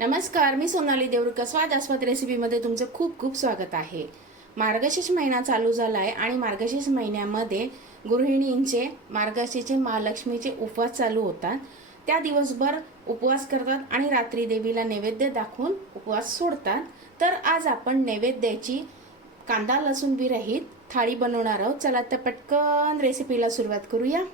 नमस्कार मी सोनाली देवरुका स्वाद आस्वाद रेसिपीमध्ये तुमचं खूप खूप स्वागत आहे. मार्गशीर्ष महिना चालू झाला आहे आणि मार्गशीर्ष महिन्यामध्ये गृहिणींचे मार्गशीर्षचे महालक्ष्मीचे उपवास चालू होतात. त्या दिवसभर उपवास करतात आणि रात्री देवीला नैवेद्य दाखवून उपवास सोडतात. तर आज आपण नैवेद्याची कांदा लसूण विरहित थाळी बनवणार आहोत. चला तर पटकन रेसिपीला सुरुवात करूया.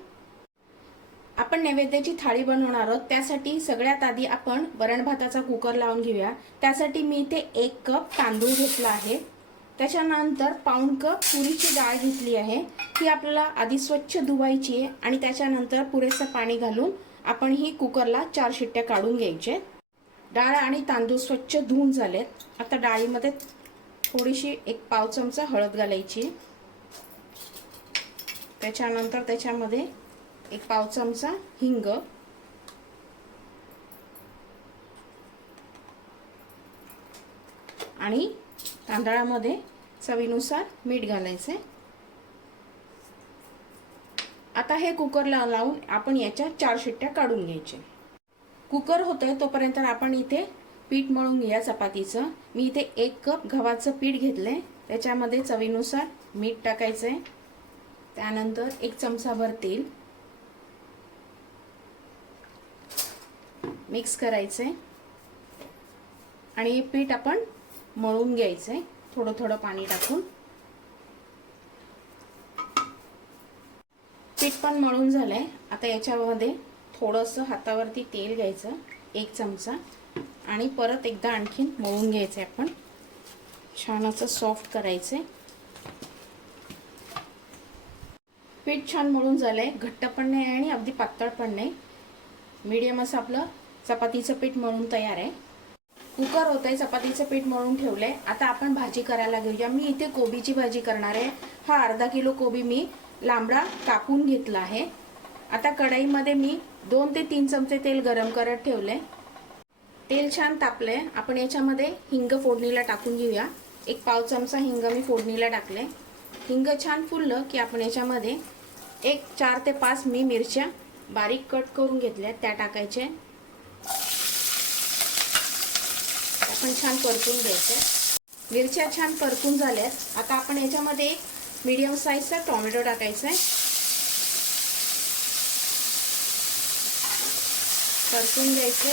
आपण नैवेद्याची थाळी बनवणार आहोत. त्यासाठी सगळ्यात आधी आपण वरण भाताचा कुकर लावून घेऊया. त्यासाठी मी इथे एक कप तांदूळ घेतला आहे. त्याच्यानंतर पाऊण कप पुरीची डाळ घेतली आहे. ही आपल्याला आधी स्वच्छ धुवायची आहे आणि त्याच्यानंतर पुरेसं पाणी घालून आपण ही कुकरला चार शिट्ट्या काढून घ्यायचे डाळ आणि तांदूळ स्वच्छ धुवून झालेत. आता डाळीमध्ये थोडीशी एक पाव चमचा हळद घालायची. त्याच्यानंतर त्याच्यामध्ये एक पाव चमचा हिंग. आणि तांदळामध्ये चवीनुसार मीठ घालायचे आता हे कुकरला लावून आपण याच्या चार शिट्ट्या काढून घ्यायचे. कुकर होतंय तोपर्यंत आपण इथे पीठ मळून घ्या चपातीचं. मी इथे एक कप गव्हाचं पीठ घेतलंय. त्याच्यामध्ये चवीनुसार मीठ टाकायचंय. त्यानंतर एक चमचाभर तेल. मिक्स करायचे आणि पीठ आपण मळून घ्यायचंय. थोडं थोडं पाणी टाकून. पीठ पण मळून झालंय. आता याच्यामध्ये थोडंसं हातावरती तेल घ्यायचं एक चमचा. आणि परत एकदा आणखीन मळून घ्यायचं आहे आपण. छान असं सॉफ्ट करायचं पीठ छान मळून झालंय. घट्ट पण नाही आणि अगदी पातळ पण नाही. मीडियम असं आपलं चपातीचं पीठ मळून तयार आहे. कुकर होत आहे चपातीचं पीठ मळून ठेवलंय. आता आपण भाजी करायला घेऊया. मी इथे कोबीची भाजी करणार आहे. हा अर्धा किलो कोबी मी लांबडा कापून घेतला आहे. आता कढईमध्ये मी दोन ते तीन चमचे तेल गरम करत ठेवले तेल छान तापलंय. आपण याच्यामध्ये हिंग फोडणीला टाकून घेऊया. एक पाव चमचा हिंग मी फोडणीला टाकले हिंग छान फुललं की आपण याच्यामध्ये एक चार ते पाच मी मिरच्या बारीक कट करून घेतल्या त्या टाकायच्या. आपण छान परतून घ्यायचं. मिरच्या छान परतून झाल्यात. आता आपण याच्यामध्ये एक मीडियम साईजचा टोमॅटो टाकायचा आहे. परतून घ्यायचे.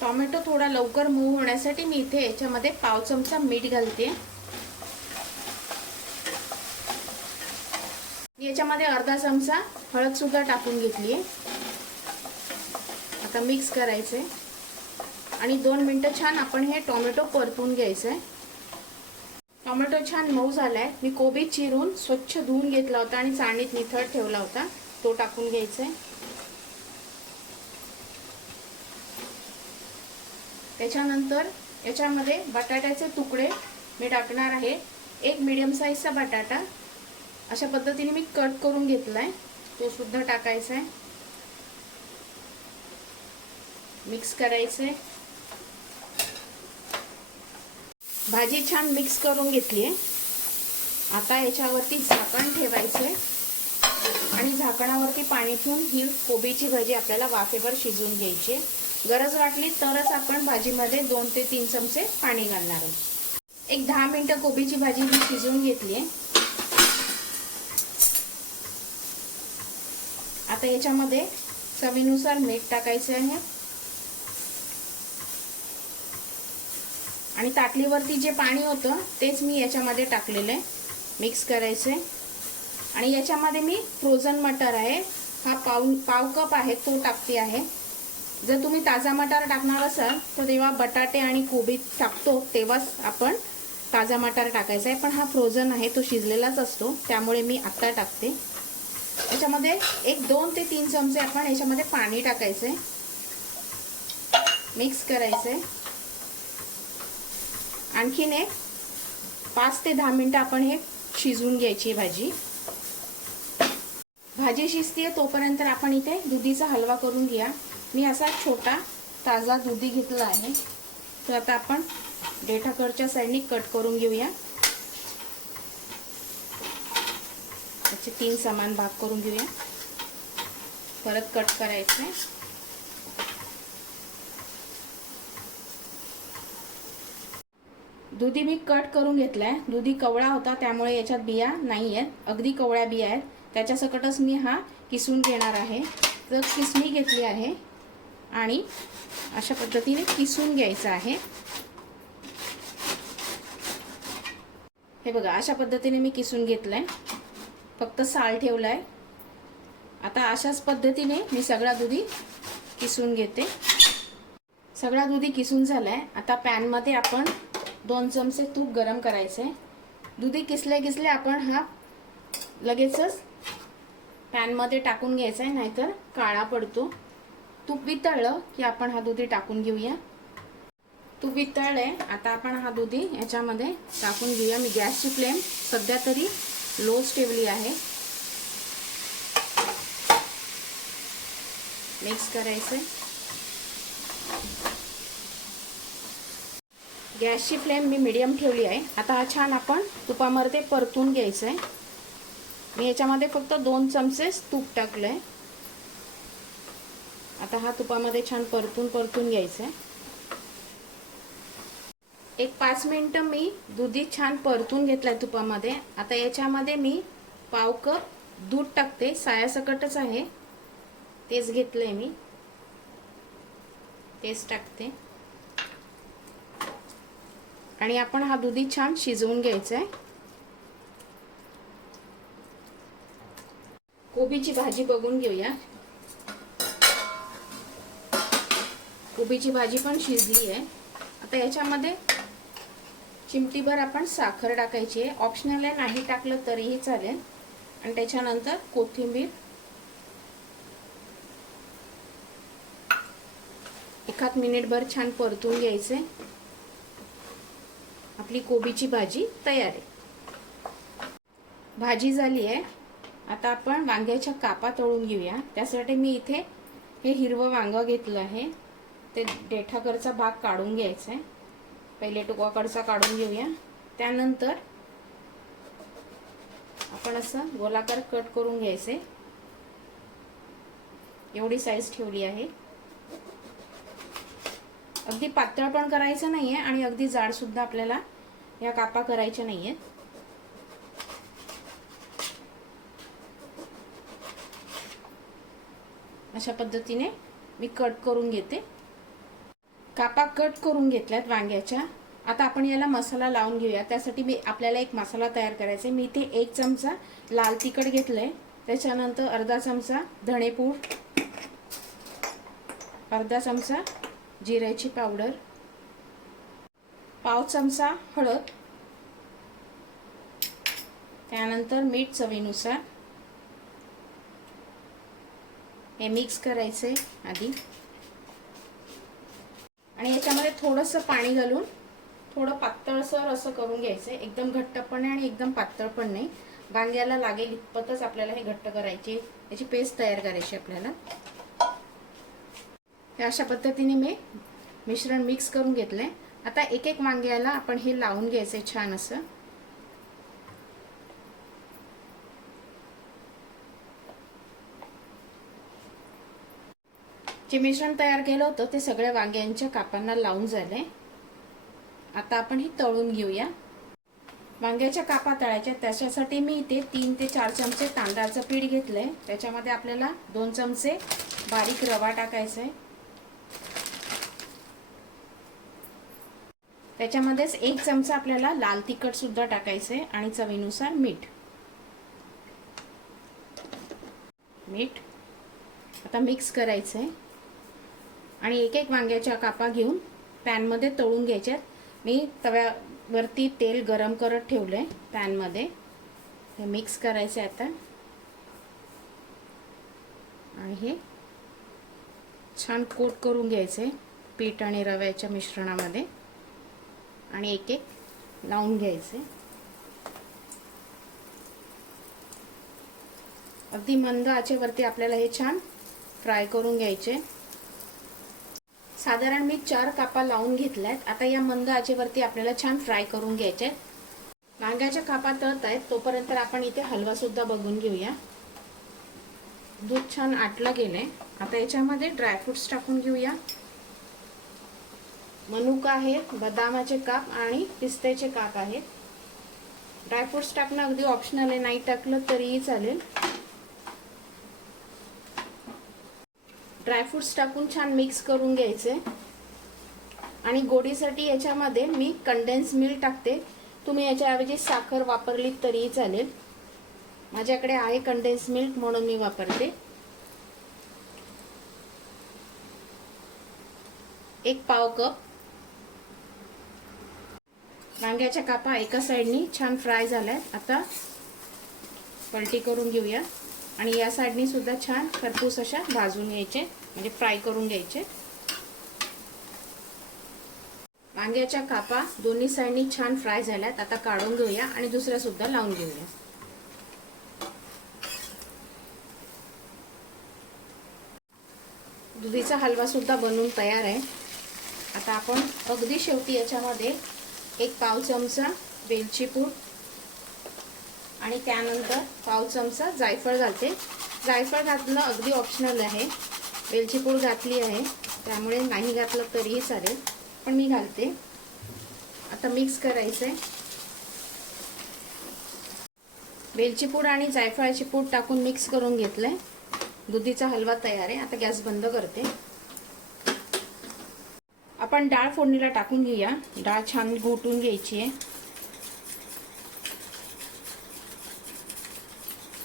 टोमॅटो थोडा लवकर मूव होण्यासाठी मी इथे याच्यामध्ये पाव चमचा मीठ घालते. याच्यामध्ये अर्धा चमचा हळद सुद्धा टाकून घेतली आता मिक्स करायचे. आणि दोन मिनटं छान आपण हे टोमॅटो परतून घ्यायचंय टोमॅटो छान मऊ झालाय. मी कोबी चिरून स्वच्छ धुवून घेतला होता आणि चाळणीत निथळ ठेवला होता. तो टाकून घ्यायचा. त्याच्यानंतर याच्यामध्ये बटाट्याचे तुकडे मी टाकणार आहे. एक मिडियम साईजचा बटाटा. अशा पद्धतीने मी कट करून घेतलाय. तो सुद्धा टाकायचा आहे. मिक्स करायचे. भाजी छान मिक्स करून घेतली आहे. आता याच्यावरती झाकण ठेवायचे. आणि झाकणावरती पाणी ठेवून ही कोबीची भाजी आपल्याला वाफेवर शिजवून घ्यायची. गरज वाटली तरच आपण भाजीमध्ये दोन ते तीन चमचे पाणी घालणार आहोत. एक दहा मिनटं कोबीची भाजी मी शिजवून घेतली आहे. आता याच्यामध्ये चवीनुसार मीठ टाकायचं आहे. आणि ताटलीवरती जे पाणी होतं तेच मी याच्यामध्ये टाकलेलं आहे. मिक्स करायचं. आहे आणि याच्यामध्ये मी फ्रोझन मटर आहे. हा पाव पाव कप आहे तो टाकते आहे. जर तुम्ही ताजा मटार टाकणार असाल तर तेव्हा बटाटे आणि कोबी टाकतो तेव्हाच आपण ताजा मटार टाकायचा आहे. पण हा फ्रोझन आहे तो शिजलेलाच असतो. त्यामुळे मी आत्ता टाकते. याच्यामध्ये एक दोन ते तीन चमचे आपण याच्यामध्ये पाणी टाकायचे मिक्स करायचं आहे आणखीन एक पाच ते दहा मिनटं आपण हे शिजवून घ्यायची भाजी. भाजी शिजतीये तोपर्यंत आपण इथे दुधीचा हलवा करून घ्या. मी असा छोटा ताजा दुधी घेतला आहे. तर आता आपण देठाकरच्या साईडनी कट करून घेऊया. त्याचे तीन समान भाग करून घेऊया. परत कट करायचे. दुधी मी कट करून घेतलाय. दुधी कवळा होता त्यामुळे याच्यात बिया नाही आहेत अगदी कवळ्या बिया आहेत. त्याच्यासकटच मी हा किसून घेणार आहे. तर किसमी घेतली आहे आणि अशा पद्धतीने किसून घ्यायचं आहे. हे बघा अशा पद्धतीने मी किसून घेतलंय. फक्त साल ठेवलाय. आता अशाच पद्धतीने मी सगळा दुधी किसून घेते. सगळा दुधी किसून झालाय. आता पॅनमध्ये आपण दोन चमचे तूप गरम करायचे. दुधी किसले किसले आपण हा लगेचच पॅनमध्ये टाकून घ्यायचा आहे नाहीतर काळा पडतो. तूप वितळलं की आपण हा दुधी टाकून घेऊया. तूप वितळले आता आपण हा दुधी याच्यामध्ये टाकून घेऊया. मी गॅसची फ्लेम सध्या तरी लोच ठेवली आहे. मिक्स करायचे गॅसची फ्लेम मी मिडियम ठेवली आहे. आता हा छान आपण तुपामध्ये परतून घ्यायचं आहे मी याच्यामध्ये फक्त दोन चमचेच तूप टाकलं आहे आता हा तुपामध्ये छान परतून परतून घ्यायचं आहे एक पाच मिनटं मी दुधी छान परतून घेतलाय तुपामध्ये. आता याच्यामध्ये मी पाव कप दूध टाकते. सायासकटच आहे. तेच घेतलंय मी. तेच टाकते. आणि आपण हा दुधी छान शिजवून घ्यायचा आहे कोबीची भाजी बघून घेऊया. कोबीची भाजी पण शिजली आहे आता याच्यामध्ये चिमटीभर आपण साखर टाकायची आहे. ऑप्शनल आहे नाही टाकलं तरीही चालेल. आणि त्याच्यानंतर कोथिंबीर. एखाद मिनिटभर छान परतून घ्यायचे आपली कोबीची भाजी तयार आहे. भाजी झाली आहे. आता आपण वांग्याच्या कापा तळून घेऊया. त्यासाठी मी इथे हे हिरवं वांग घेतलं आहे. ते देठाकडचा भाग काढून घ्यायचा आहे. पहिले टुकाकडचा काढून घेऊया. त्यानंतर आपण असं गोलाकार कट करून घ्यायचे. एवढी साईज ठेवली आहे. अगदी पातळ पण करायचं नाहीये आणि अगदी जाड सुद्धा आपल्याला या कापा करायच्या नाहीयेत अशा पद्धतीने मी कट करून घेते. कापा कट करून घेतल्यात वांग्याच्या. आता आपण याला मसाला लावून घेऊया. त्यासाठी मी आपल्याला एक मसाला तयार करायचा आहे. मी इथे एक चमचा लाल तिखट घेतलंय. त्याच्यानंतर अर्धा चमचा धणेपूड. अर्धा चमचा जिऱ्याची पावडर पाव चमचा हळद त्यानंतर मीठ चवीनुसार. हे मिक्स करायचे आधी. आणि याच्यामध्ये थोडंसं पाणी घालून थोडं पातळसर असं करून घ्यायचं. एकदम घट्ट पण नाही आणि एकदम पातळ पण नाही. वांग्याला लागेल इतपतच आपल्याला हे घट्ट करायचे. याची पेस्ट तयार करायची आपल्याला. हे अशा पद्धतीने मी मिश्रण मिक्स करून घेतलंय. आता एक एक वांग्याला आपण हे लावून घ्यायचंय छान असं. जे मिश्रण तयार केलं होतं ते सगळ्या वांग्यांच्या कापांना लावून झाले आता आपण हे तळून घेऊया. वांग्याच्या कापा तळायच्या त्याच्यासाठी मी इथे तीन ते चार चमचे तांदळाचं पीठ घेतलंय. त्याच्यामध्ये आपल्याला दोन चमचे बारीक रवा टाकायचा आहे त्याच्यामध्येच एक चमचा आपल्याला लाल तिखट सुद्धा आहे आणि चवीनुसार मीठ. मीठ आता मिक्स करायचं. आहे आणि एक एक वांग्याच्या कापा घेऊन पॅनमध्ये तळून घ्यायच्यात. मी तव्यावरती तेल गरम करत ठेवलं आहे पॅनमध्ये. हे मिक्स करायचं आहे आता. आणि हे छान कोट करून घ्यायचे पीठ आणि रव्याच्या मिश्रणामध्ये. आणि एक एक लावून घ्यायचे. अगदी मंद आचेवरती आपल्याला हे छान फ्राय करून घ्यायचे. साधारण मी चार कापा लावून घेतल्यात. आता या मंद आचेवरती आपल्याला छान फ्राय करून घ्यायचे. वांग्याच्या कापा तळत आहेत तोपर्यंत आपण इथे हलवा सुद्धा बघून घेऊया. दूध छान आटलं गेलंय. आता याच्यामध्ये ड्रायफ्रुट्स टाकून घेऊया. मनुका आहेत बदामाचे काप आणि पिस्त्याचे काप आहेत ड्रायफ्रुट्स टाकणं अगदी ऑप्शनल आहे नाही टाकलं तरीही चालेल. ड्रायफ्रुट्स टाकून छान मिक्स करून घ्यायचे. आणि गोडीसाठी याच्यामध्ये मी कंडेन्स मिल्क टाकते. तुम्ही याच्याऐवजी साखर वापरली तरीही चालेल. माझ्याकडे आहे कंडेन्स मिल्क म्हणून मी वापरते. एक पाव कप वांग्याच्या कापा एका साईडनी छान फ्राय झालाय. आता पलटी करून घेऊया. आणि या साईडनी सुद्धा छान खरपूस अशा भाजून घ्यायचे म्हणजे फ्राय करून घ्यायचे. वांग्याच्या कापा दोन्ही साईडनी छान फ्राय झाल्यात. आता काढून घेऊया आणि दुसऱ्या सुद्धा लावून घेऊया. दुधीचा हलवा सुद्धा बनवून तयार आहे. आता आपण अगदी शेवटी याच्यामध्ये एक पाव चमचा वेलची पूड. आणि त्यानंतर पाव चमचा जायफळ घालते. जायफळ घातलं अगदी ऑप्शनल आहे. वेलची पूड घातली आहे. त्यामुळे नाही घातलं तरीही चालेल. पण मी घालते. आता मिक्स करायचं आहे वेलची पूड आणि जायफळाची पूड टाकून मिक्स करून घेतलं आहे दुधीचा हलवा तयार आहे. आता गॅस बंद करते. आपण डाळ फोडणीला टाकून घेऊया. डाळ छान घोटून घ्यायची आहे.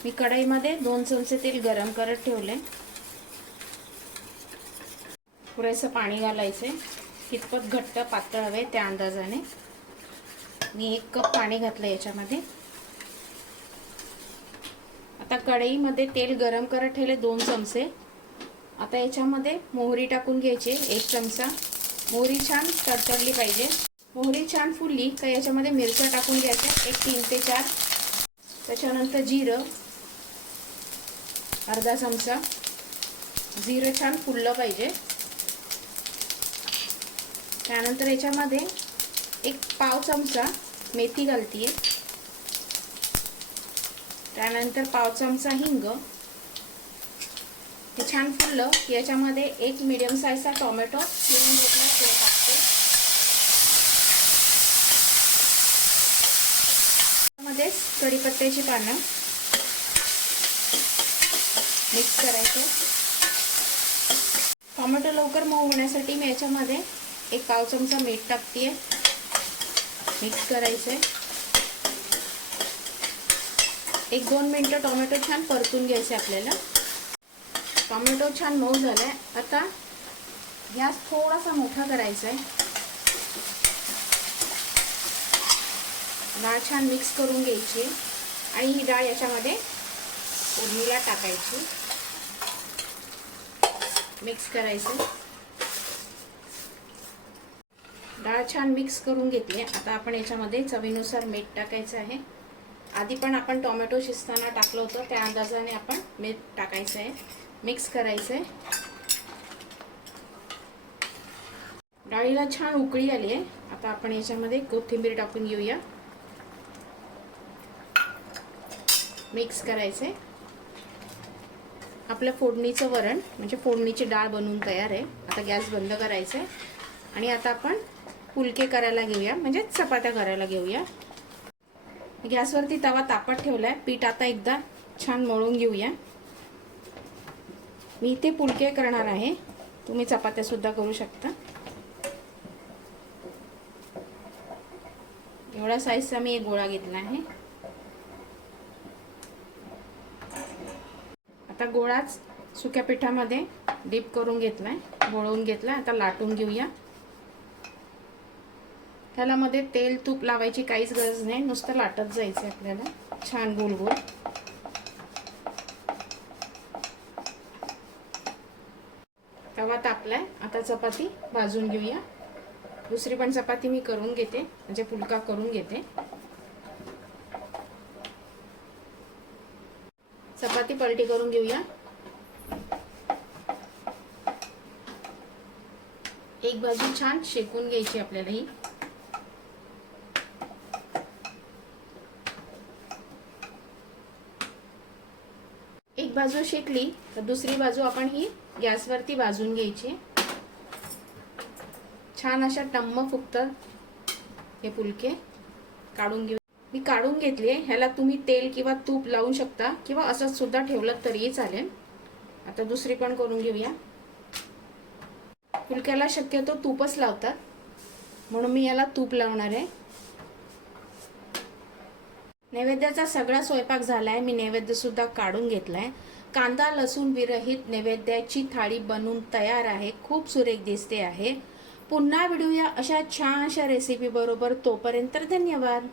मी कढईमध्ये दोन चमचे तेल गरम करत ठेवले. पुरेसं पाणी घालायचंय कितपत घट्ट पातळ हवे त्या अंदाजाने. मी एक कप पाणी घातलं याच्यामध्ये. आता कढईमध्ये तेल गरम करत ठेवले दोन चमचे. आता याच्यामध्ये मोहरी टाकून घ्यायची एक चमचा. मोहरी छान तडतडली पाहिजे. मोहरी छान फुलली का याच्यामध्ये मिरच्या टाकून घ्यायच्या. एक तीन ते चार. त्याच्यानंतर जिरं. अर्धा चमचा. जिरं छान फुललं पाहिजे. त्यानंतर याच्यामध्ये एक पाव चमचा मेथी घालतीये. त्यानंतर पाव चमचा हिंग. हे छान फुललं की याच्यामध्ये एक मिडियम साईजचा टोमॅटो चिरून घेतला ते टाकते. मध्ये कढीपत्त्याची पानं मिक्स करायचे. टोमॅटो लवकर मऊ होण्यासाठी मी याच्यामध्ये एक पाव चमचा मीठ टाकते. मिक्स करायचं. एक दोन मिनटं टोमॅटो छान परतून घ्यायचे आपल्याला. टोमॅटो छान मऊ झालाय. आता गॅस थोडासा मोठा करायचा आहे डाळ छान मिक्स करून घ्यायची आणि ही डाळ याच्यामध्ये फोडणीला टाकायची. मिक्स करायचं. डाळ छान मिक्स करून घेतली. आता आपण याच्यामध्ये चवीनुसार मीठ टाकायचं आहे. आधी पण आपण टोमॅटो शिजताना टाकलं होतं. त्या अंदाजाने आपण मीठ टाकायचं आहे मिक्स करायचं. आहे डाळीला छान उकळी आली आहे आता आपण याच्यामध्ये कोथिंबीर टाकून घेऊया. मिक्स करायचं. आहे आपलं फोडणीचं वरण म्हणजे फोडणीची डाळ बनवून तयार आहे. आता गॅस बंद करायचं. आहे आणि आता आपण फुलके करायला घेऊया म्हणजे चपात्या करायला घेऊया. गॅसवरती तवा तापत ठेवलाय. पीठ आता एकदा छान मळून घेऊया. मी इथे पुलके करणार आहे. तुम्ही चपात्यासुद्धा करू शकता. एवढा साईजचा मी एक गोळा घेतला आहे. आता गोळाच सुक्या पिठामध्ये डीप करून घेतलाय गोळवून घेतलाय. आता लाटून घेऊया. त्याला मध्ये तेल तूप लावायची काहीच गरज नाही. नुसतं लाटत जायचं आपल्याला. छान गोल गोल आहे आता चपाती भाजून घेऊया. दुसरी पण चपाती मी करून घेते. म्हणजे पुलका करून घेते. चपाती पलटी करून घेऊया. एक बाजू छान शेकून घ्यायची आपल्याला ही एक बाजू शेकली तर दुसरी बाजू आपण ही गॅसवरती भाजून घ्यायची. छान अशा टम्म फुगतात हे फुलके काढून घेऊ. मी काढून घेतले ह्याला तुम्ही तेल किंवा तूप लावू शकता किंवा असंच सुद्धा ठेवलं तरीही चालेल. आता दुसरी पण करून घेऊया. फुलक्याला शक्यतो तूपच लावतात. म्हणून मी याला तूप लावणार आहे. नैवेद्याचा सगळा स्वयंपाक झालाय मी नैवेद्य सुद्धा काढून घेतलाय. कांदा लसूण विरहित नैवेद्याची थाळी बनून तयार आहे. खूप सुरेख दिसते आहे. पुन्हा भेटूया अशा छानशा रेसिपी बरोबर तोपर्यंत धन्यवाद.